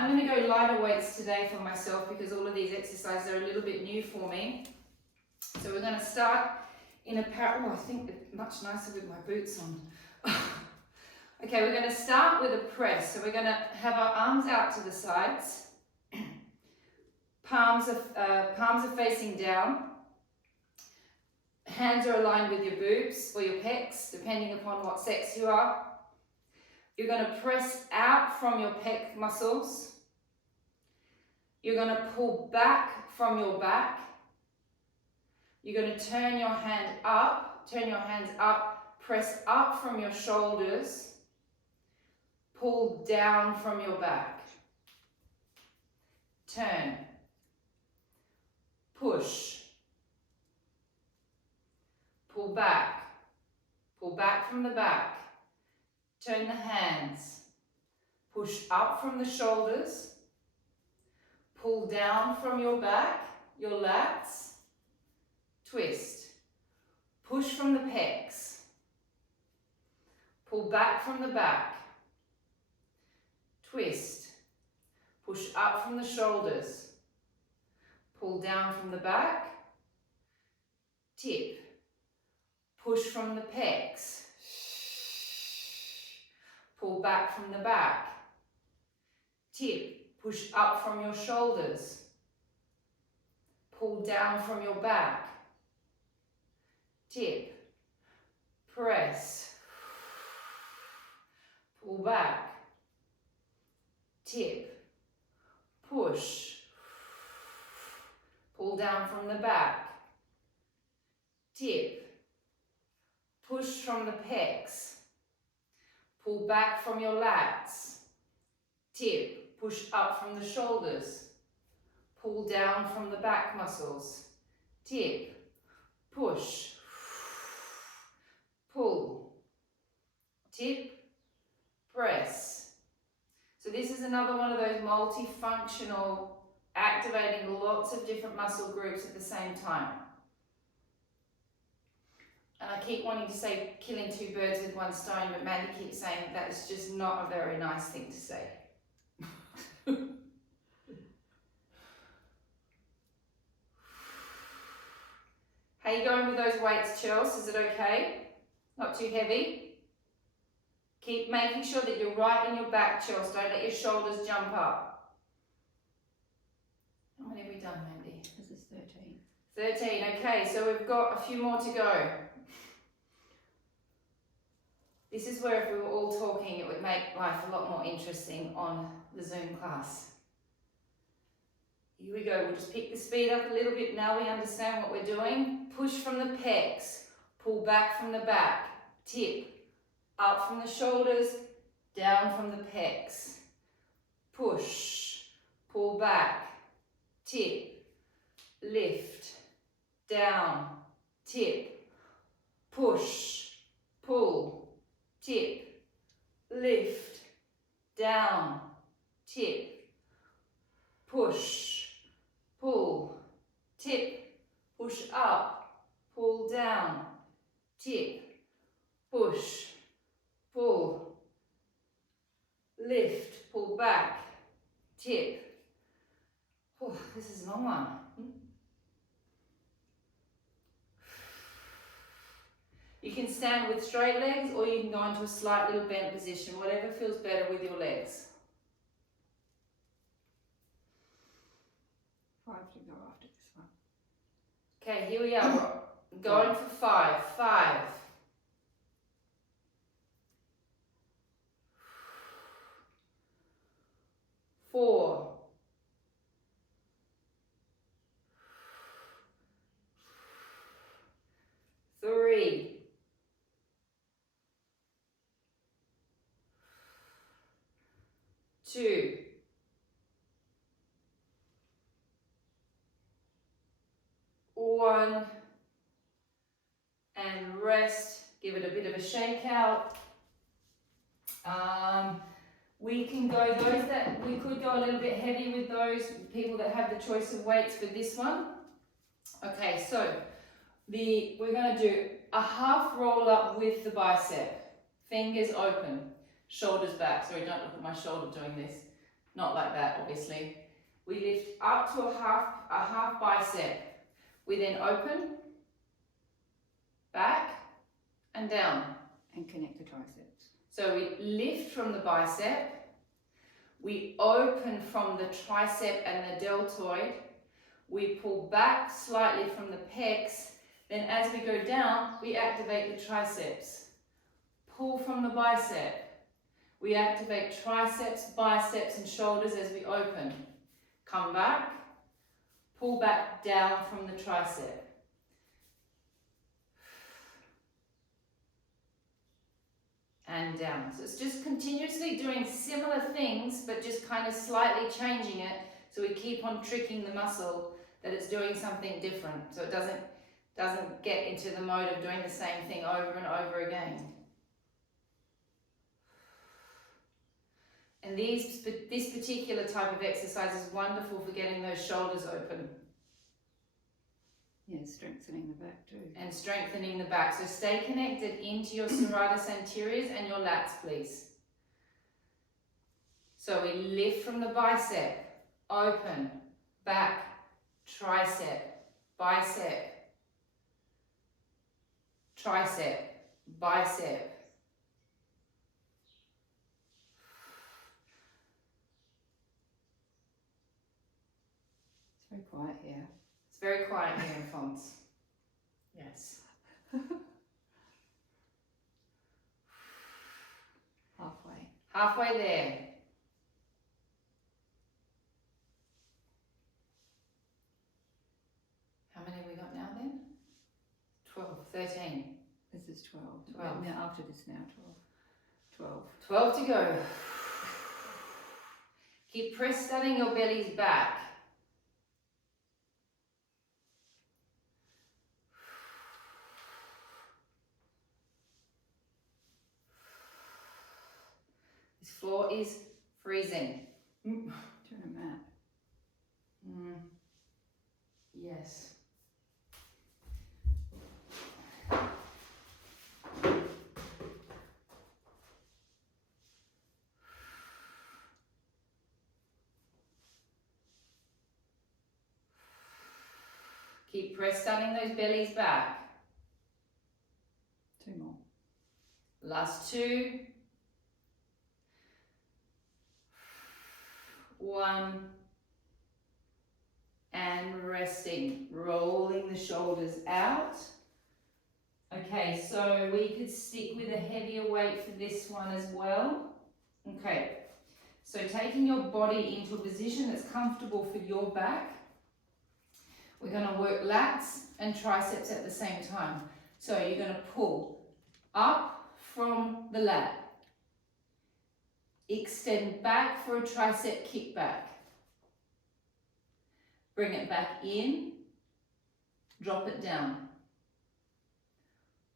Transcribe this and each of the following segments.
I'm going to go lighter weights today for myself because all of these exercises are a little bit new for me. So we're going to start in a parallel. Oh, I think it's much nicer with my boots on. Okay, we're going to start with a press. So we're going to have our arms out to the sides. Palms are facing down. Hands are aligned with your boobs or your pecs, depending upon what sex you are. You're going to press out from your pec muscles. You're going to pull back from your back. You're going to turn your hands up, press up from your shoulders, pull down from your back. Turn, push, pull back from the back. Turn the hands, push up from the shoulders, pull down from your back, your lats, twist, push from the pecs, pull back from the back, twist, push up from the shoulders, pull down from the back, tip, push from the pecs, pull back from the back, tip, push up from your shoulders, pull down from your back, tip, press, pull back, tip, push, pull down from the back, tip, push from the pecs, pull back from your lats, tip, push up from the shoulders, pull down from the back muscles, tip, push, pull, tip, press. So this is another one of those multifunctional, activating lots of different muscle groups at the same time. And I keep wanting to say killing two birds with one stone, but Mandy keeps saying that is just not a very nice thing to say. How you going with those weights, Chels? Is it okay? Not too heavy? Keep making sure that you're right in your back, Chels. Don't let your shoulders jump up. How many have we done, Mandy? This is 13. 13, okay, so we've got a few more to go. This is where if we were all talking, it would make life a lot more interesting on the Zoom class. Here we go, we'll just pick the speed up a little bit. Now we understand what we're doing. Push from the pecs, pull back from the back, tip, up from the shoulders, down from the pecs. Push, pull back, tip, lift, down, tip, push, pull, tip, lift, down, tip, push, pull, tip, push up, pull down, tip, push, pull, lift, pull back, tip. Oh, this is a long one. You can stand with straight legs or you can go into a slight little bent position, whatever feels better with your legs. 5 to go after this one. Okay, here we are. We're going for 5. 5. 4. 3. 2. 1. And rest. Give it a bit of a shake out. We can go we could go a little bit heavy with those people that have the choice of weights for this one. Okay, so we're going to do a half roll up with the bicep. Fingers open, shoulders back. Sorry, don't look at my shoulder doing this. Not like that, obviously. We lift up to a half bicep. We then open, back, and down. And connect the triceps. So we lift from the bicep, we open from the tricep and the deltoid, we pull back slightly from the pecs, then as we go down, we activate the triceps. Pull from the bicep. We activate triceps, biceps and shoulders as we open. Come back, pull back down from the tricep. And down. So it's just continuously doing similar things, but just kind of slightly changing it, so we keep on tricking the muscle that it's doing something different, so it doesn't get into the mode of doing the same thing over and over again. And this particular type of exercise is wonderful for getting those shoulders open. Yeah, strengthening the back too. And strengthening the back. So stay connected into your serratus anteriors and your lats, please. So we lift from the bicep, open, back, tricep, bicep, tricep, bicep. It's very quiet here. It's very quiet here in Fonz. Yes. Halfway. Halfway there. How many have we got now then? 12, 13. This is 12. 12. Now after this now, 12. 12 to go. Keep press starting your bellies back. This floor is freezing. Turn a mat. Yes. Keep press starting those bellies back. 2 more. Last 2. 1. And resting. Rolling the shoulders out. Okay, so we could stick with a heavier weight for this one as well. Okay, so taking your body into a position that's comfortable for your back. We're going to work lats and triceps at the same time. So you're going to pull up from the lat. Extend back for a tricep kickback. Bring it back in. Drop it down.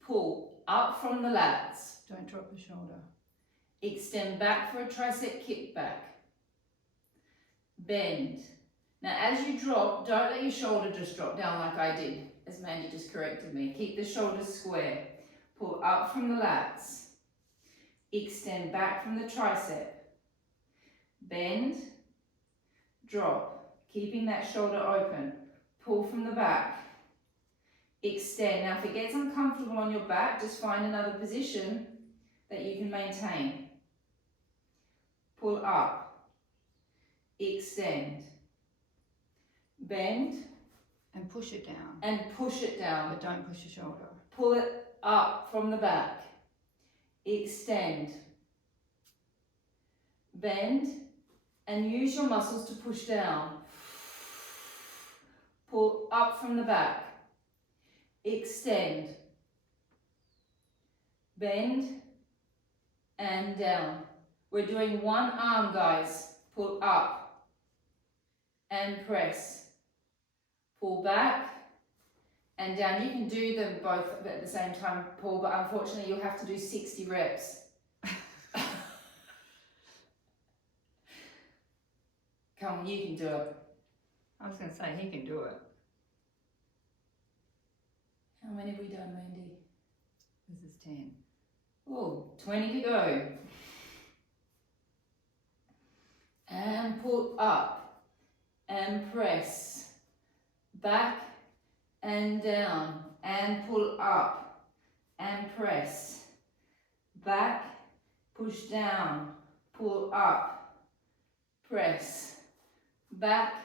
Pull up from the lats. Don't drop the shoulder. Extend back for a tricep kickback. Bend. Now as you drop, don't let your shoulder just drop down like I did, as Mandy just corrected me. Keep the shoulders square. Pull up from the lats. Extend back from the tricep. Bend. Drop. Keeping that shoulder open. Pull from the back. Extend. Now if it gets uncomfortable on your back, just find another position that you can maintain. Pull up. Extend. Bend. And push it down. And push it down. But don't push the shoulder. Pull it up from the back. Extend. Bend. And use your muscles to push down. Pull up from the back. Extend. Bend. And down. We're doing one arm, guys. Pull up. And press. Pull back. And down. You can do them both at the same time, Paul, but unfortunately you'll have to do 60 reps. Come on, you can do it. I was going to say, he can do it. How many have we done, Mandy? This is 10. Oh, 20 to go. And pull up and press, back and down, and pull up and press, back, push down, pull up, press, back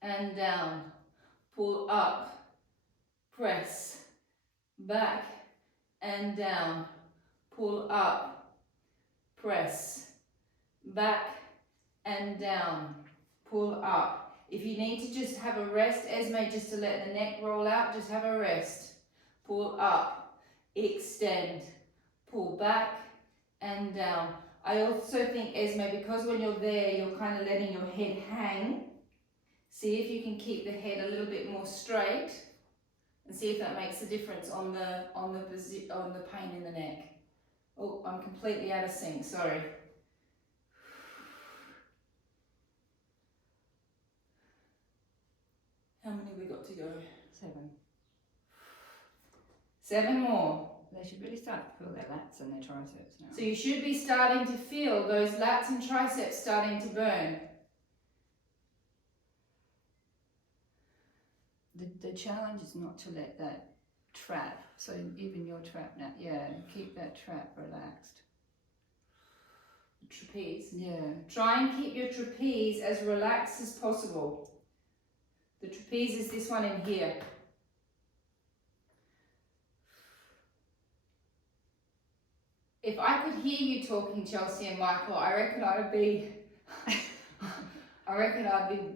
and down, pull up, press, back and down, pull up, press, back and down, pull up. If you need to just have a rest, Esme, just to let the neck roll out, just have a rest. Pull up, extend, pull back and down. I also think, Esme, because when you're there, you're kind of letting your head hang. See if you can keep the head a little bit more straight and see if that makes a difference on the pain in the neck. Oh, I'm completely out of sync, sorry. How many have we got to go? 7. 7 more. They should really start to feel their lats and their triceps now. So you should be starting to feel those lats and triceps starting to burn. The challenge is not to let that trap, so even your trap now, yeah, keep that trap relaxed. Trapeze. Yeah. Try and keep your trapeze as relaxed as possible. The trapeze is this one in here. If I could hear you talking, Chelsea and Michael, I reckon I'd be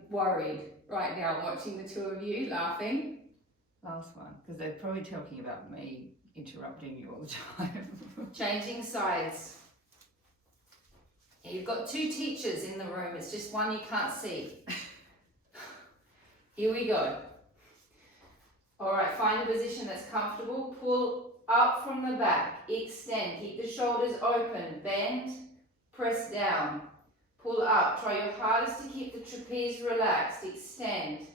worried right now watching the two of you laughing. Last one, because they're probably talking about me interrupting you all the time. Changing sides. You've got 2 teachers in the room, it's just one you can't see. Here we go. Alright, find a position that's comfortable. Pull up from the back, extend, keep the shoulders open, bend, press down. Pull up, try your hardest to keep the trapeze relaxed, extend,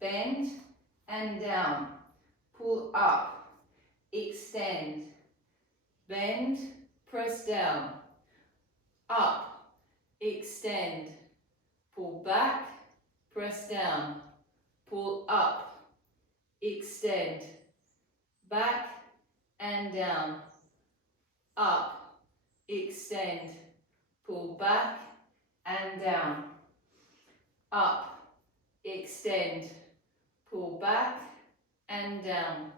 bend and down. Pull up, extend, bend, press down. Up, extend, pull back, press down, pull up, extend, back and down, up, extend, pull back and down, up, extend, pull back and down,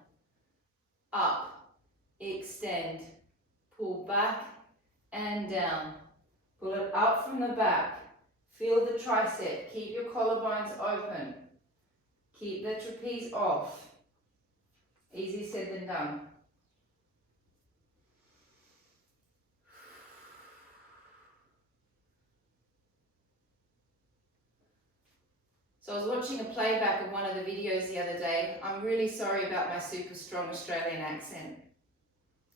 up, extend, pull back and down. Pull it up from the back. Feel the tricep. Keep your collarbones open. Keep the trapeze off. Easier said than done. So I was watching a playback of one of the videos the other day. I'm really sorry about my super strong Australian accent.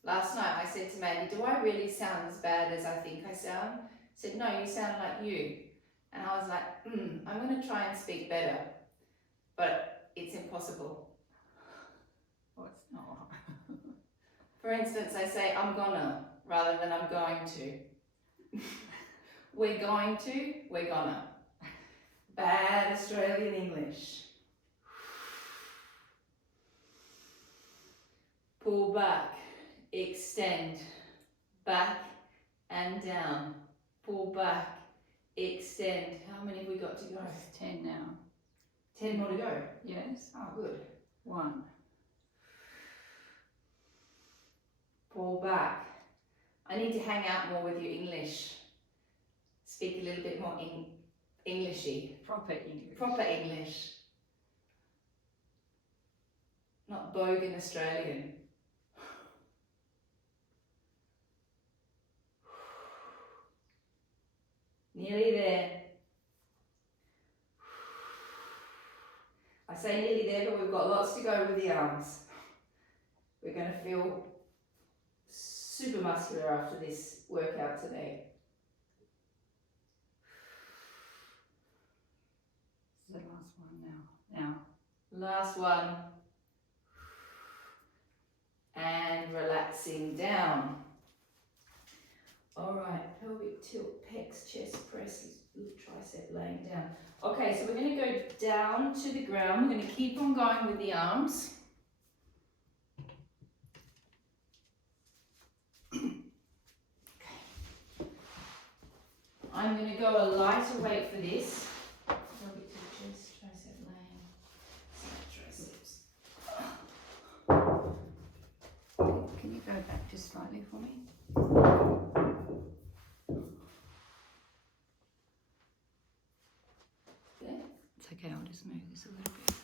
Last night I said to Mandy, do I really sound as bad as I think I sound? She said, no, you sound like you. And I was like, I'm going to try and speak better. But it's impossible. Oh, it's not. For instance, I say, I'm gonna, rather than I'm going to. We're going to, we're gonna. Bad Australian English. Pull back, extend, back and down. Pull back, extend. How many have we got to go? It's 10 now. 10 more to go. Yes. Oh, good. 1. Pull back. I need to hang out more with you English. Speak a little bit more Englishy. Proper English. Proper English. Not bogan Australian. Nearly there. I say nearly there, but we've got lots to go with the arms. We're going to feel super muscular after this workout today. This is the last one now. Last one. And relaxing down. Alright, pelvic tilt, pecs, chest presses, tricep. tricep, laying down. Okay, so we're going to go down to the ground. We're going to keep on going with the arms. I'm going to go a lighter weight for this. Pelvic to chest, tricep, laying, triceps. Can you go back just slightly for me? Yeah. It's okay, I'll just move this a little bit.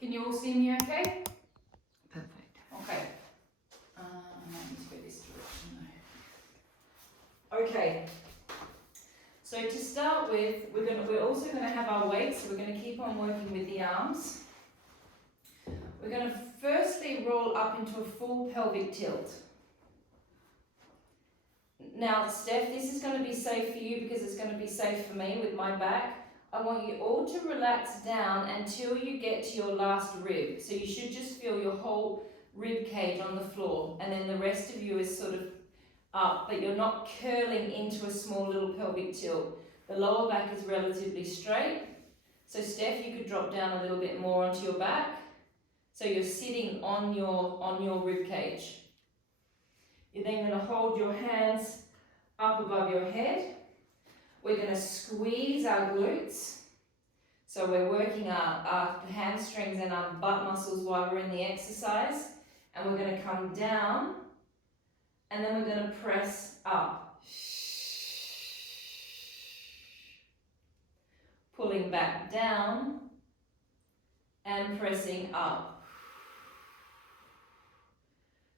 Can you all see me okay? Perfect. Okay. I might need to go this direction though. Okay. So to start with, we're also going to have our weights, so we're going to keep on working with the arms. We're going to firstly roll up into a full pelvic tilt. Now, Steph, this is going to be safe for you because it's going to be safe for me with my back. I want you all to relax down until you get to your last rib. So you should just feel your whole rib cage on the floor, and then the rest of you is sort of up, but you're not curling into a small little pelvic tilt. The lower back is relatively straight. So Steph, you could drop down a little bit more onto your back. So you're sitting on your rib cage. You're then going to hold your hands up above your head. We're going to squeeze our glutes. So we're working our hamstrings and our butt muscles while we're in the exercise. And we're going to come down. And then we're going to press up. Pulling back down and pressing up.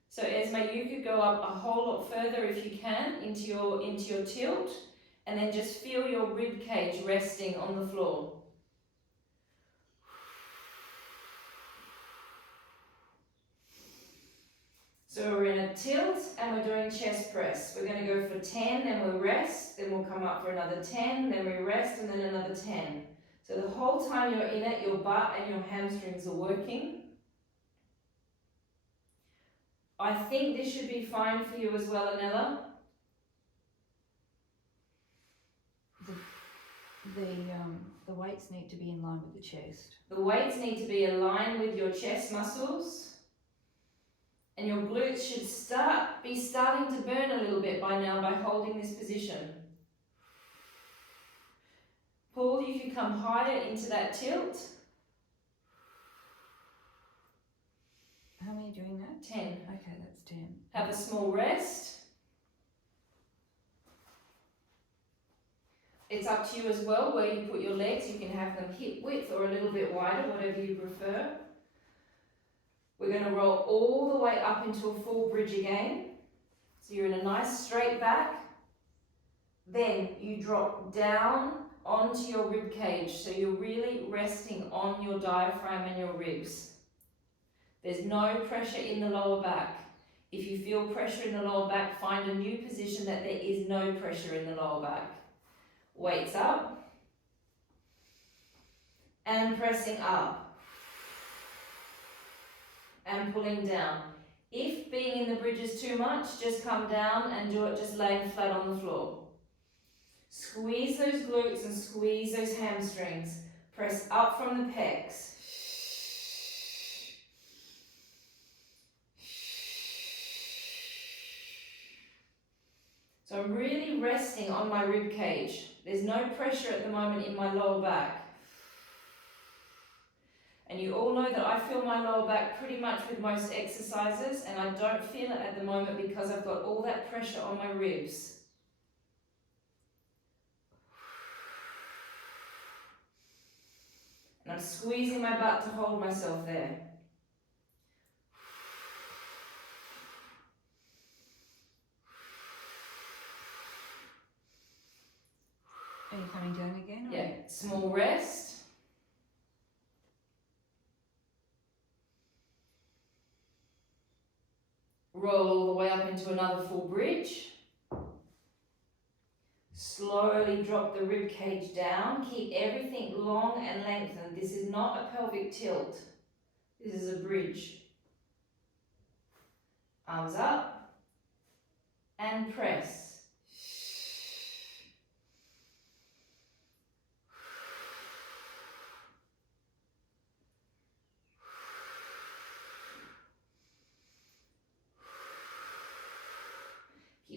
So Esme, you could go up a whole lot further if you can into your tilt, and then just feel your rib cage resting on the floor. So we're in a tilt and we're doing chest press. We're going to go for 10, then we'll rest, then we'll come up for another 10, then we rest, and then another 10. So the whole time you're in it, your butt and your hamstrings are working. I think this should be fine for you as well, Anella. The weights need to be in line with the chest. The weights need to be aligned with your chest muscles. And your glutes should be starting to burn a little bit by now by holding this position. Paul, you could come higher into that tilt. How many are doing that? 10. Okay, that's 10. Have a small rest. It's up to you as well where you put your legs. You can have them hip width or a little bit wider, whatever you prefer. We're going to roll all the way up into a full bridge again. So you're in a nice straight back. Then you drop down onto your rib cage. So you're really resting on your diaphragm and your ribs. There's no pressure in the lower back. If you feel pressure in the lower back, find a new position that there is no pressure in the lower back. Weights up. And pressing up. And pulling down. If being in the bridge is too much, just come down and do it just laying flat on the floor. Squeeze those glutes and squeeze those hamstrings. Press up from the pecs. So I'm really resting on my rib cage. There's no pressure at the moment in my lower back. And you all know that I feel my lower back pretty much with most exercises, and I don't feel it at the moment because I've got all that pressure on my ribs. And I'm squeezing my butt to hold myself there. Are you coming down again? Yeah, small rest. Roll all the way up into another full bridge. Slowly drop the rib cage down. Keep everything long and lengthened. This is not a pelvic tilt. This is a bridge. Arms up and press.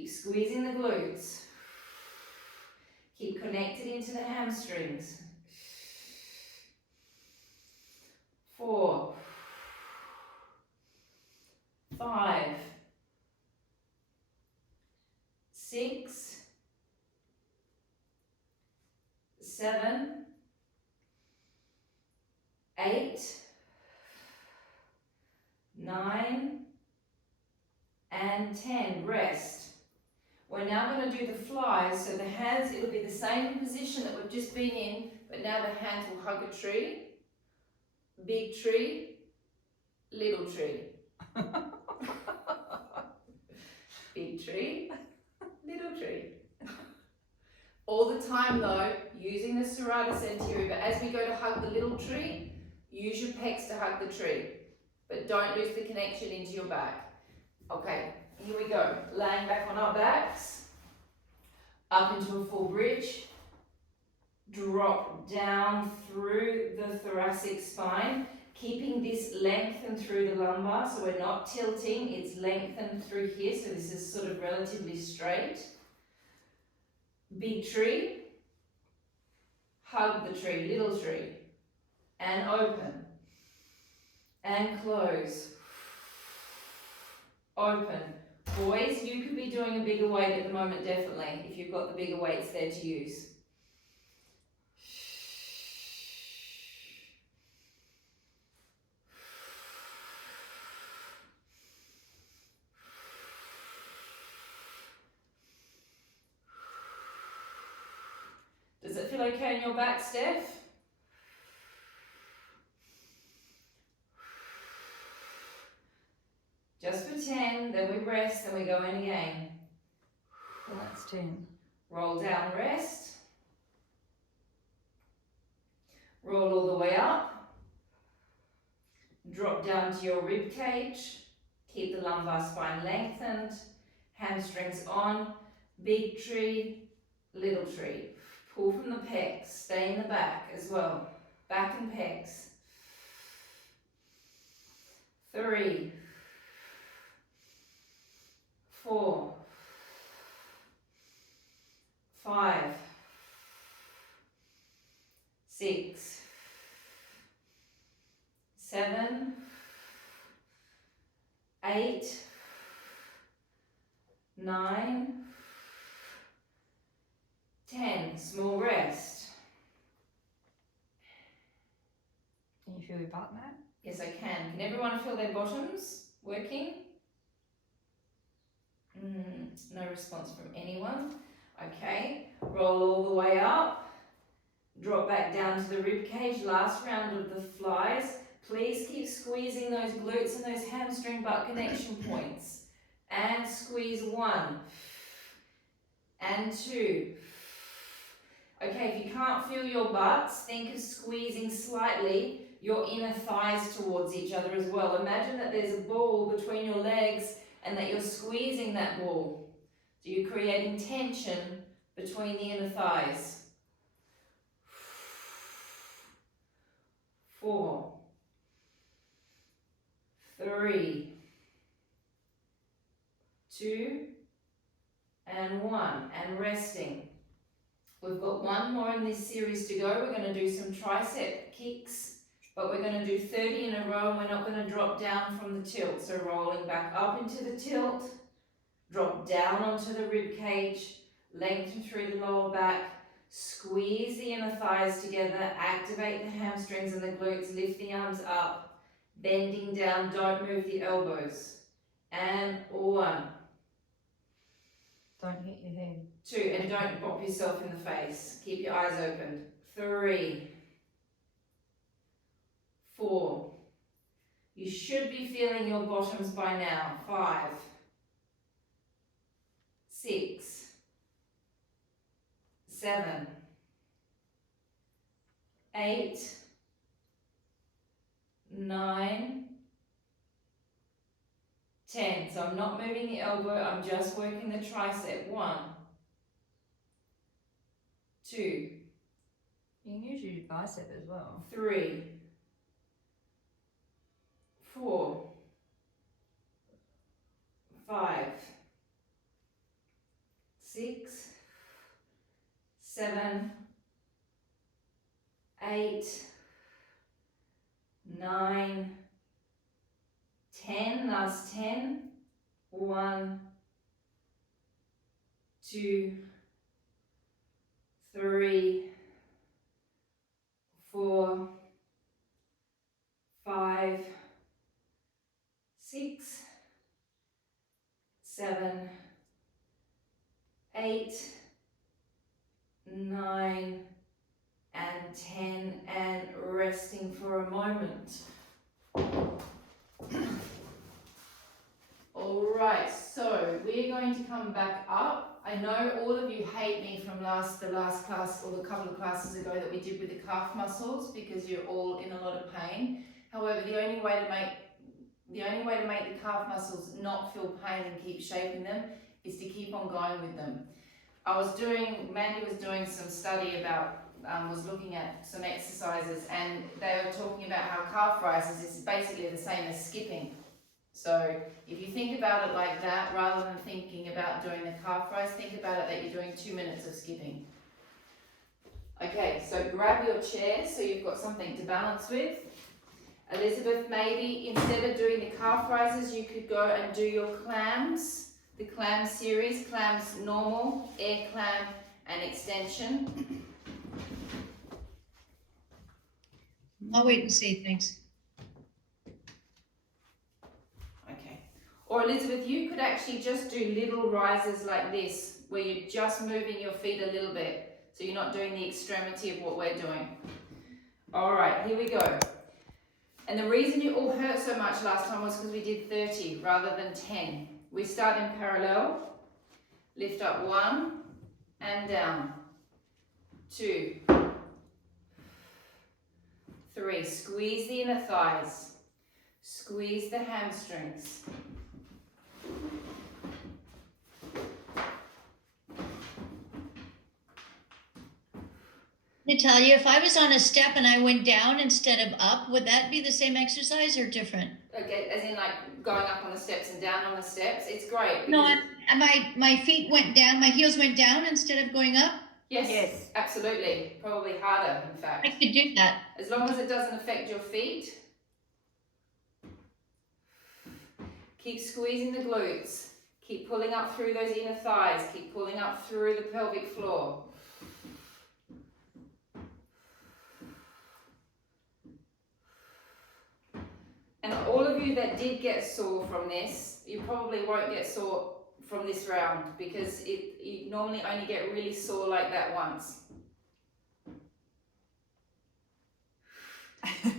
Keep squeezing the glutes. Keep connected into the hamstrings. 4, 5, 6, 7, 8, 9, and 10. Rest. We're now going to do the flies, so the hands, it'll be the same position that we've just been in, but now the hands will hug a tree, big tree, little tree. Big tree, little tree. All the time though, using the serratus anterior, but as we go to hug the little tree, use your pecs to hug the tree, but don't lose the connection into your back. Okay, here we go. Laying back on our backs, up into a full bridge, drop down through the thoracic spine, keeping this lengthened through the lumbar, so we're not tilting, it's lengthened through here, so this is sort of relatively straight. Big tree, hug the tree, little tree, and open, and close, open. Boys, you could be doing a bigger weight at the moment, definitely, if you've got the bigger weights there to use. Does it feel okay in your back, Steph? Just for 10, then we rest, then we go in again. Well, that's 10. Roll down, rest. Roll all the way up. Drop down to your rib cage. Keep the lumbar spine lengthened. Hamstrings on. Big tree, little tree. Pull from the pecs. Stay in the back as well. Back and pecs. 3, 4, 5, 6, 7, 8, 9, 10. Small rest. Can you feel your butt, Matt? Yes, I can. Can everyone feel their bottoms working? No response from anyone. Okay, roll all the way up. Drop back down to the rib cage. Last round of the flies. Please keep squeezing those glutes and those hamstring butt connection points. And squeeze 1 and 2. Okay, if you can't feel your butts, think of squeezing slightly your inner thighs towards each other as well. Imagine that there's a ball between your legs and that you're squeezing that ball. So you're creating tension between the inner thighs. 4, 3, 2, and 1, and resting. We've got one more in this series to go. We're going to do some tricep kicks, but we're going to do 30 in a row, and we're not going to drop down from the tilt. So rolling back up into the tilt, drop down onto the rib cage, lengthen through the lower back, squeeze the inner thighs together, activate the hamstrings and the glutes, lift the arms up, bending down, don't move the elbows. And 1. Don't hit your head. 2, and don't bop yourself in the face. Keep your eyes open. 3, 4. You should be feeling your bottoms by now. 5, 6, 7, 8, 9, 10. So I'm not moving the elbow, I'm just working the tricep. 1, 2. You can use your bicep as well. 3, 4, 5, 6, 7, 8, 9, 10, last 10, 1, 2, 3, 4, 5, 6, 7, 8, 9, and 10, and resting for a moment. Alright, so we're going to come back up. I know all of you hate me from the last class or the couple of classes ago that we did with the calf muscles because you're all in a lot of pain. However, the only way to make the calf muscles not feel pain and keep shaping them is to keep on going with them. Mandy was doing some study about, was looking at some exercises, and they were talking about how calf rises is basically the same as skipping. So if you think about it like that, rather than thinking about doing the calf rise, think about it that you're doing 2 minutes of skipping. Okay, so grab your chair so you've got something to balance with. Elizabeth, maybe instead of doing the calf rises, you could go and do your clams, the clam series, clams normal, air clam and extension. I'll wait and see, thanks. Okay. Or Elizabeth, you could actually just do little rises like this, where you're just moving your feet a little bit, so you're not doing the extremity of what we're doing. All right, here we go. And the reason you all hurt so much last time was because we did 30 rather than 10. We start in parallel, lift up 1 and down, 2, 3, squeeze the inner thighs, squeeze the hamstrings. Natalia, if I was on a step and I went down instead of up, would that be the same exercise or different? Okay, as in like going up on the steps and down on the steps, it's great. No, my feet went down, my heels went down instead of going up? Yes, absolutely. Probably harder, in fact. I could do that. As long as it doesn't affect your feet. Keep squeezing the glutes. Keep pulling up through those inner thighs. Keep pulling up through the pelvic floor. And all of you that did get sore from this, you probably won't get sore from this round because you normally only get really sore like that once.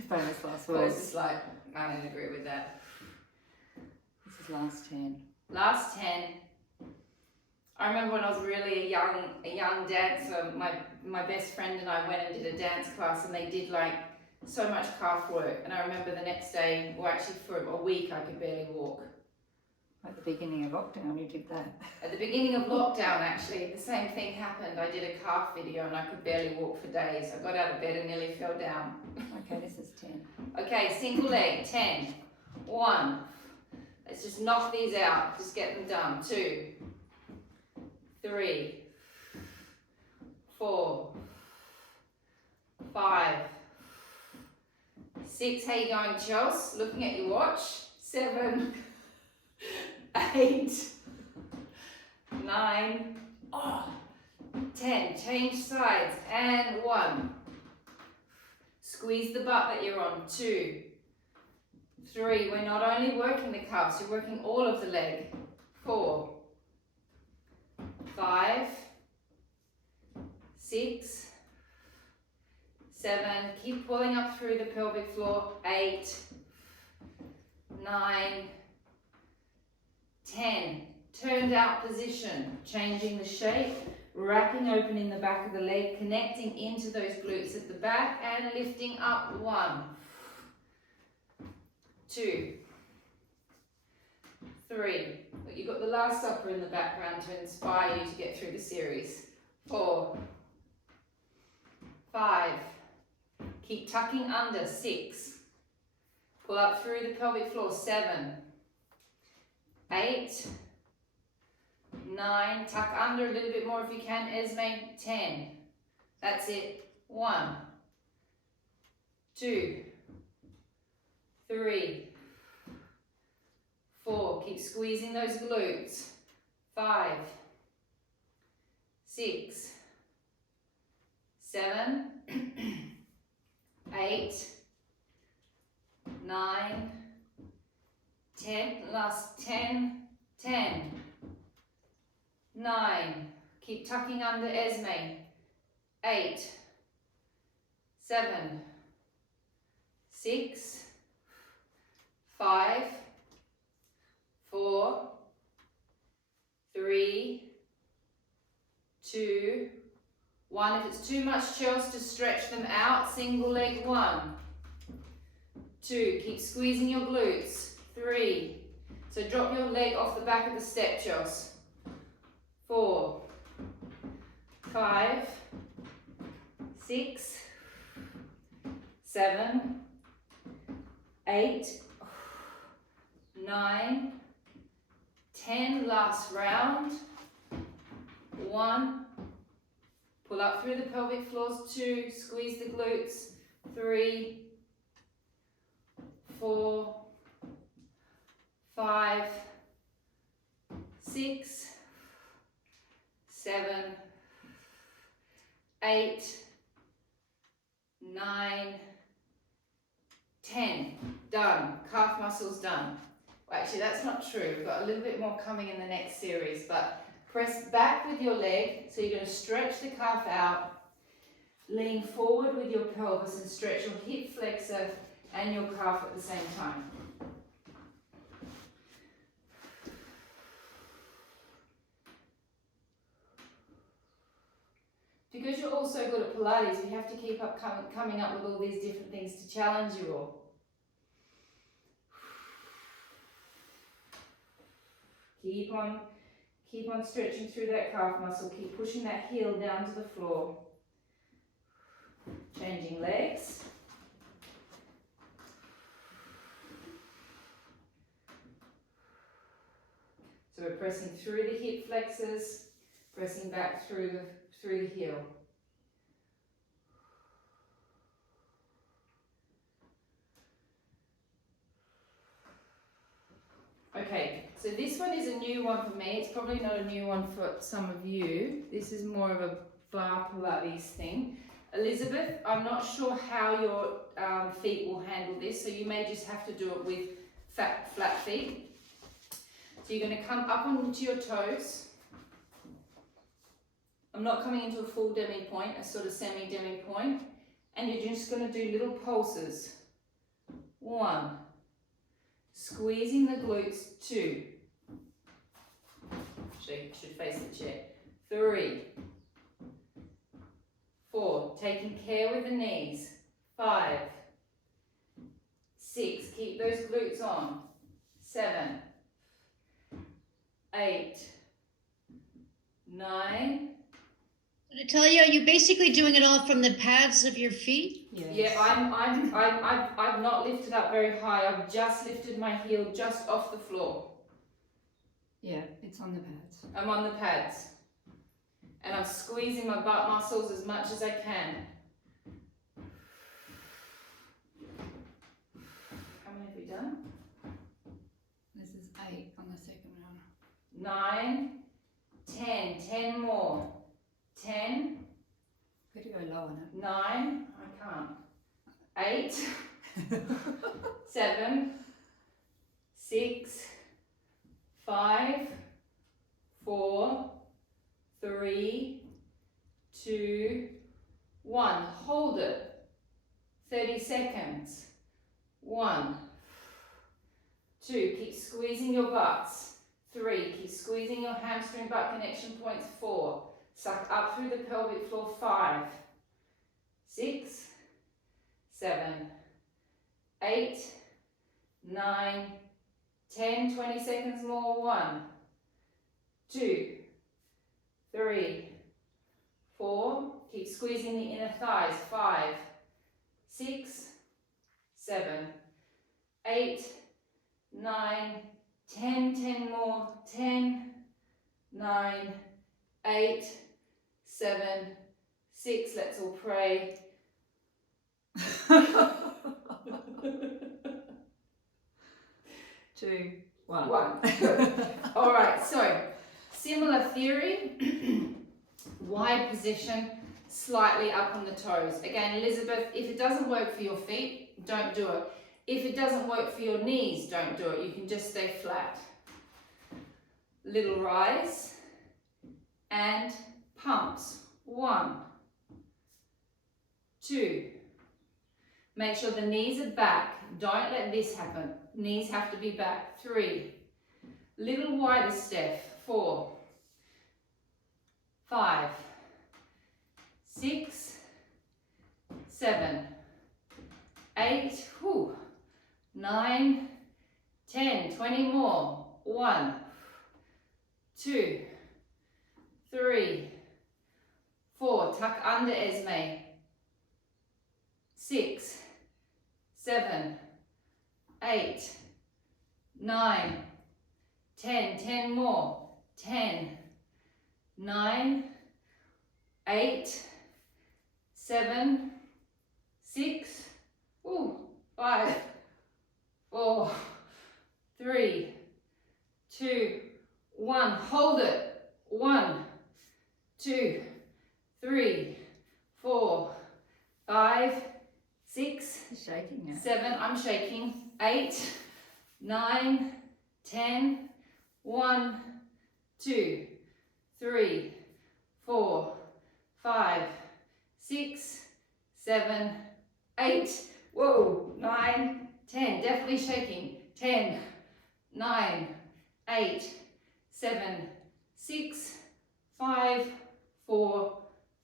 Famous last What was words. this like? I don't agree with that. This is last 10. Last 10. I remember when I was really a young dancer, my best friend and I went and did a dance class, and they did like so much calf work, and I remember the next day, or actually for a week, I could barely walk. At the beginning of lockdown, you did that. At the beginning of lockdown, actually, the same thing happened. I did a calf video and I could barely walk for days. I got out of bed and nearly fell down. Okay, this is 10. Okay, single leg, 10. 1. Let's just knock these out. Just get them done. 2, 3, 4, 5, 6. How you going, Chelsea? Looking at your watch. 7, 8, 9, 10. Change sides. And 1. Squeeze the butt that you're on. 2, 3. We're not only working the calves, you're working all of the leg. 4, 5, 6, 7. Keep pulling up through the pelvic floor. 8, 9, 10. Turned out position, changing the shape, wrapping open in the back of the leg, connecting into those glutes at the back and lifting up. 1, 2, 3. But you've got the last supper in the background to inspire you to get through the series. 4, 5. Keep tucking under. 6. Pull up through the pelvic floor. 7, 8, 9, tuck under a little bit more if you can, Esme, 10. That's it. 1, 2, 3, 4. Keep squeezing those glutes. 5, 6, 7, 8, 9, 10. Last 10, 10, 9. Keep tucking under, Esme. 8, 7, 6, 5, 4, 3, 2, 1. If it's too much, Chels, to stretch them out. Single leg. 1, 2. Keep squeezing your glutes. 3. So drop your leg off the back of the step, Chels. 4, 5, 6, 7, 8, 9, 10. Last round. 1. Pull up through the pelvic floors. 2. Squeeze the glutes. 3, 4, 5, 6, 7, 8, 9, 10. Done. Calf muscles done. Well, actually, that's not true. We've got a little bit more coming in the next series, but press back with your leg. So you're going to stretch the calf out. Lean forward with your pelvis and stretch your hip flexor and your calf at the same time. Because you're all so good at Pilates, we have to keep up coming up with all these different things to challenge you all. Keep on stretching through that calf muscle. Keep pushing that heel down to the floor. Changing legs. So we're pressing through the hip flexors, pressing back through the heel. Okay, so this one is a new one for me. It's probably not a new one for some of you. This is more of a bar Pilates thing. Elizabeth, I'm not sure how your feet will handle this, so you may just have to do it with flat feet. So you're going to come up onto your toes. I'm not coming into a full demi point, a sort of semi-demi point. And you're just going to do little pulses. 1. Squeezing the glutes. 2. Actually, should face the chair. 3. 4. Taking care with the knees. 5. 6. Keep those glutes on. 7. 8. 9. Natalia, are you basically doing it all from the pads of your feet? Yes. Yeah, I've not lifted up very high. I've just lifted my heel just off the floor. Yeah, it's on the pads. I'm on the pads. And I'm squeezing my butt muscles as much as I can. How many have we done? This is 8 on the second round. 9, 10. 10 more. 10. Could you go lower now? 9. I can't. 8. 7. 6. 5. 4. 3. 2. 1. Hold it. 30 seconds. 1. 2. Keep squeezing your butts. 3. Keep squeezing your hamstring butt connection points. 4. Suck up through the pelvic floor. 5. 6. 7. 8. 9. 10. 20 seconds more. 1. 2. 3. 4. Keep squeezing the inner thighs. 5. 6. 7. 8. 9. 10. 10 more. 10. 9, 8, 7, 6. Let's all pray. 2, 1. 1. Good. All right, so similar theory, wide position, slightly up on the toes. Again, Elizabeth, if it doesn't work for your feet, don't do it. If it doesn't work for your knees, don't do it. You can just stay flat. Little rise and pumps. 1, 2. Make sure the knees are back. Don't let this happen. Knees have to be back. 3. Little wider step. 4, 5, 6, 7, 8, 9, 10, 20 more. 1, 2, 3, 4. Tuck under, Esme. 6, 7, 8, 9, 10. 10 more. 10, 9, 8, 7, 6, 5, 4, 3, 2, 1. Hold it. 1, 2, 3, 4, 5, 6, Shaking it. 7. I'm shaking. 8, 9, 10. 1, 2, 3, 4, 5, 6, 7, 8. 9, 10. Definitely shaking. 10, 9, 8, 7, 6, 5, 4,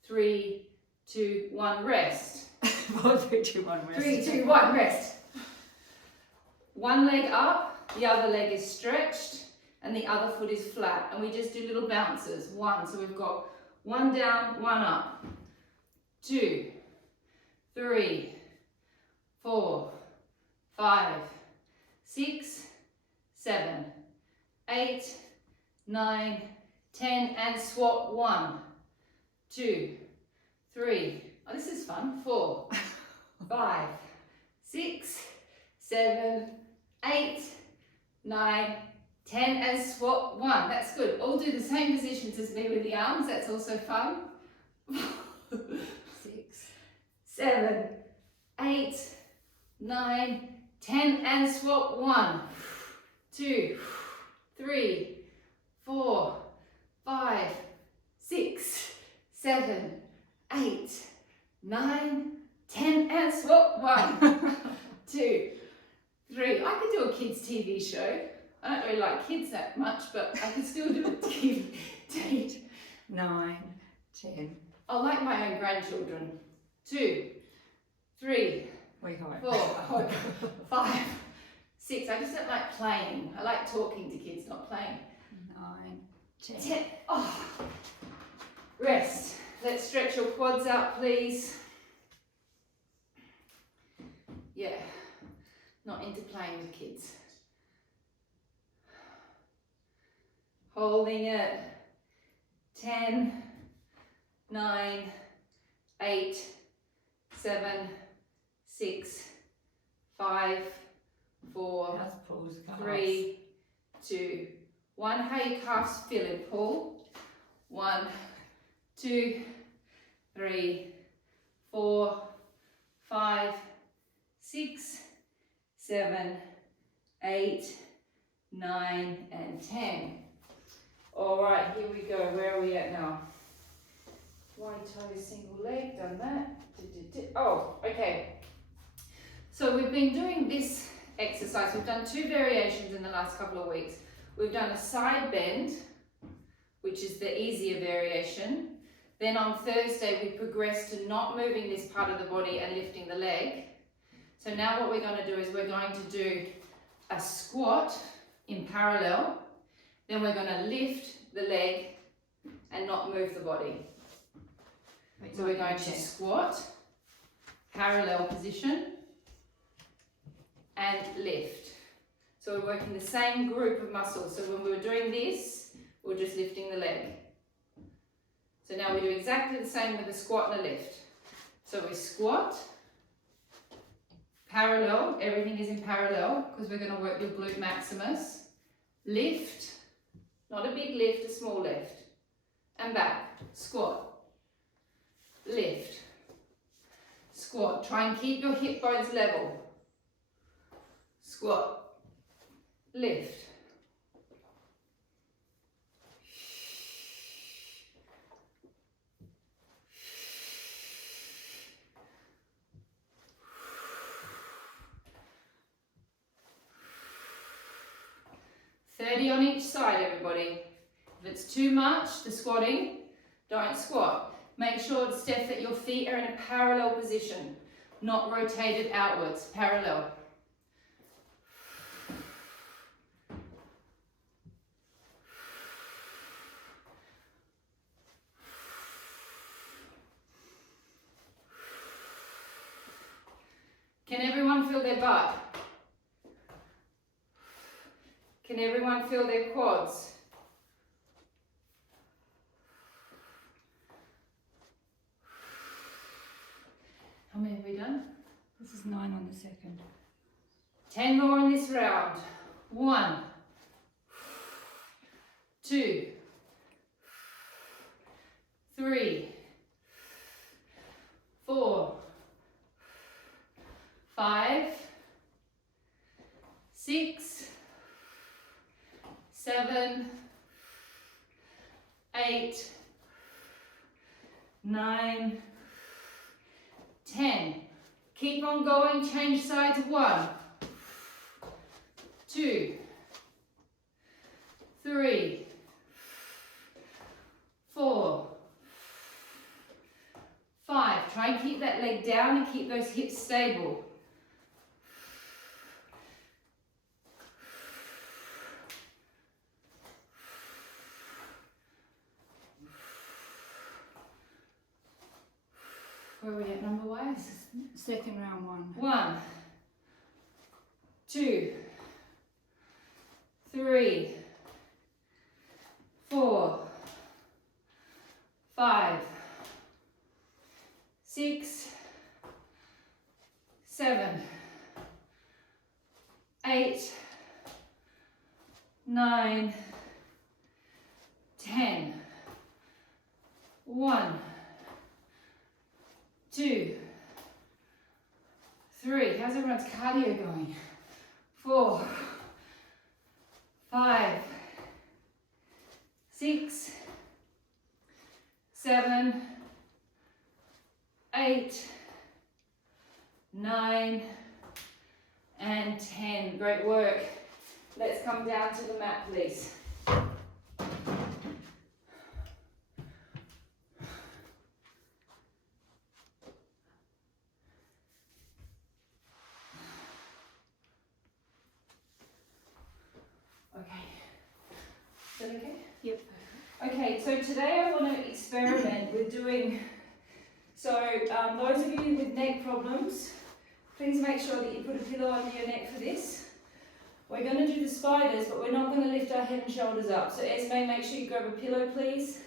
3, 2, 1. Rest. 4, 3, 2, 1. Rest. 3, 2, 1. Rest. One leg up. The other leg is stretched and the other foot is flat, and we just do little bounces. 1, so we've got 1 down, 1 up. 2, 3, 4, 5, 6, 7, 8, 9, 10, and swap. 1, 2, 3. Oh, this is fun. 4, 5, 6, 7, 8, 9, 10, and swap. 1. That's good. All do the same positions as me with the arms. That's also fun. 6, 7, 8, 9, 10, and swap. 1, 2, 3, 4, 5, 6, 7, 8, 9, 10, and swap. 1, 2, 3. I could do a kids' TV show. I don't really like kids that much, but I can still do a TV. 8, 9, 10. I like my own grandchildren. 2, 3, We got 4, 5, 6. I just don't like playing. I like talking to kids, not playing. 9, 10. 10. Oh. Rest. Let's stretch your quads out, please. Yeah, not into playing with kids. Holding it. 10, 9, 8, 7, 6, 5, 4, How's Paul's calves? 3, 2, 1. How your calves feeling, Paul? 1, 2, 3, 4, 5, 6, 7, 8, 9, and 10. All right, here we go. Where are we at now? Wide toe, single leg, done that. Oh, okay. So we've been doing this exercise. We've done 2 variations in the last couple of weeks. We've done a side bend, which is the easier variation. Then on Thursday, we progressed to not moving this part of the body and lifting the leg. So now what we're going to do is we're going to do a squat in parallel. Then we're going to lift the leg and not move the body. So we're going to squat, parallel position, and lift. So we're working the same group of muscles. So when we were doing this, We're just lifting the leg. So now we do exactly the same with a squat and a lift. So we squat, parallel, everything is in parallel because we're going to work your glute maximus. Lift, not a big lift, a small lift. And back, squat, lift, squat. Try and keep your hip bones level. Squat, lift. On each side, everybody. If it's too much, the squatting, don't squat. Make sure, Steph, that your feet are in a parallel position, not rotated outwards, parallel. Can everyone feel their butt? Can everyone feel their quads? How many have we done? This is 9 on the second. 10 more in this round. 1, 2, 3, 4, 5, 6, 7, 8, 9, 10. Keep on going, change sides. 1, 2, 3, 4, 5. Try and keep that leg down and keep those hips stable. Where are we at number wise? Second round 1. 1, 2, 3, 4, 5, 6, 7, 8, 9, 10. 1, 2, 3. How's everyone's cardio going? 4, 5, 6, 7, 8, 9, and 10. Great work. Let's come down to the mat, please. Okay? Yep. Okay, so today I want to experiment with doing, those of you with neck problems, please make sure that you put a pillow under your neck for this. We're going to do the spiders, but we're not going to lift our head and shoulders up. So Esme, make sure you grab a pillow, please.